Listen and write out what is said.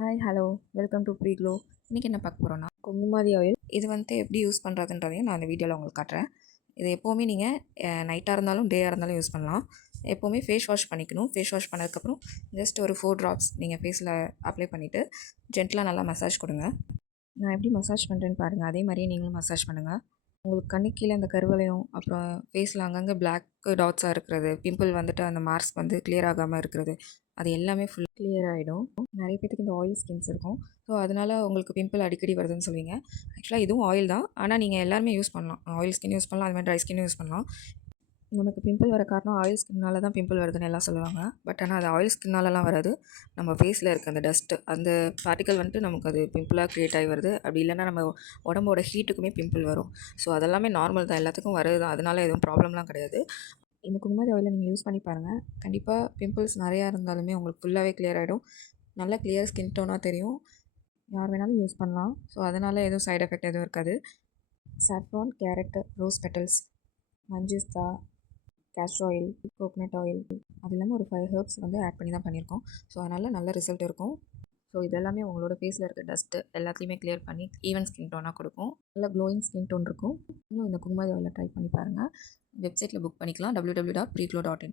Hi hello welcome to ப்ரீக்ளோ. இன்றைக்கி என்ன பார்க்க போகிறோன்னா குங்குமாதி ஆயில். இது எப்படி யூஸ் பண்ணுறதுன்றதையும் நான் அந்த வீடியோவில் உங்களுக்கு காட்டுறேன். இது எப்போவுமே நீங்கள் நைட்டாக இருந்தாலும் டேயாக இருந்தாலும் யூஸ் பண்ணலாம். எப்போவுமே ஃபேஸ் வாஷ் பண்ணிக்கணும். ஃபேஸ் வாஷ் பண்ணதுக்கப்புறம் ஜஸ்ட் ஒரு 4 ட்ராப்ஸ் நீங்கள் ஃபேஸில் அப்ளை பண்ணிவிட்டு ஜென்டலாக நல்லா மசாஜ் கொடுங்க. நான் எப்படி மசாஜ் பண்ணுறேன்னு பாருங்கள், அதே மாதிரியே நீங்களும் மசாஜ் பண்ணுங்கள். உங்களுக்கு கண்ணு கீழே அந்த கருவளையம், அப்புறம் ஃபேஸில் அங்கங்கே பிளாக் டாட்ஸாக இருக்கிறது, பிம்பிள் வந்துட்டு அந்த மார்க்ஸ் கிளியர் ஆகாமல் இருக்கிறது, அது எல்லாமே ஃபுல் கிளியர் ஆகிடும். நிறைய பேத்துக்கு இந்த ஆயில் ஸ்கின்ஸ் இருக்கும். ஸோ அதனால் உங்களுக்கு பிம்பிள் அடிக்கடி வருதுன்னு சொல்லுவீங்க. ஆக்சுவலாக இதுவும் ஆயில் தான், ஆனால் நீங்கள் எல்லாருமே யூஸ் பண்ணலாம். ஆயில் ஸ்கின் யூஸ் பண்ணலாம், அது மாதிரி ட்ரை ஸ்கின் யூஸ் பண்ணலாம். நமக்கு பிம்பிள் வர காரணம் ஆயில் ஸ்கின்னால தான் பிம்பிள் வருதுன்னு எல்லாம் சொல்லுவாங்க. பட் ஆனால் அது ஆயில் ஸ்கின்னாலலாம் வராது. நம்ம ஃபேஸில் இருக்க அந்த டஸ்ட்டு, அந்த பார்ட்டிக்கல் நமக்கு அது பிம்பிளாக க்ரியேட் ஆகி வருது. அப்படி இல்லைன்னா நம்ம உடம்போட ஹீட்டுக்குமே பிம்பிள் வரும். ஸோ அதெல்லாமே நார்மல் தான், எல்லாத்துக்கும் வருது தான். அதனால் எதுவும் ப்ராப்ளம்லாம் கிடையாது. இந்த குங்குமாதி ஆயிலை நீங்கள் யூஸ் பண்ணி பாருங்கள். கண்டிப்பாக பிம்பிள்ஸ் நிறையா இருந்தாலுமே உங்களுக்கு ஃபுல்லாகவே கிளியர் ஆகிடும். நல்லா கிளியர் ஸ்கின் டோனாக தெரியும். யார் வேணாலும் யூஸ் பண்ணலாம். ஸோ அதனால் எதுவும் சைட் எஃபெக்ட் எதுவும் இருக்காது. Saffron, carrot, rose petals, மஞ்சிஸ்தா, castor oil, coconut oil, அது இல்லாமல் ஒரு 5 ஹெர்ப்ஸ் ஆட் பண்ணி தான் பண்ணியிருக்கோம். ஸோ அதனால் நல்ல ரிசல்ட் இருக்கும். ஸோ இதெல்லாமே உங்களோட ஃபேஸில் இருக்க டஸ்ட்டு எல்லாத்தையுமே கிளியர் பண்ணி ஈவன் ஸ்கின் டோனாக கொடுக்கும். நல்ல க்ளோயிங் ஸ்கின் டோன் இருக்கும். இன்னும் இந்த குங்குமாதி ஆயிலை ட்ரை பண்ணி பாருங்கள். வெப்சைட்டில் புக் பண்ணிக்கலாம், www.preclo.in.